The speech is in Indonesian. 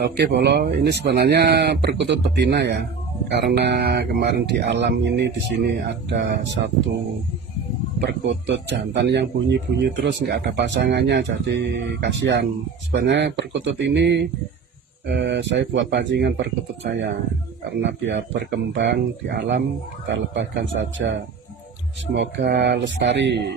Oke, Bolo, ini sebenarnya perkutut betina ya. Karena kemarin di alam ini di sini ada satu perkutut jantan yang bunyi-bunyi terus nggak ada pasangannya, jadi kasihan. Sebenarnya perkutut ini saya buat pancingan perkutut saya karena biar berkembang di alam kita lepaskan saja. Semoga lestari.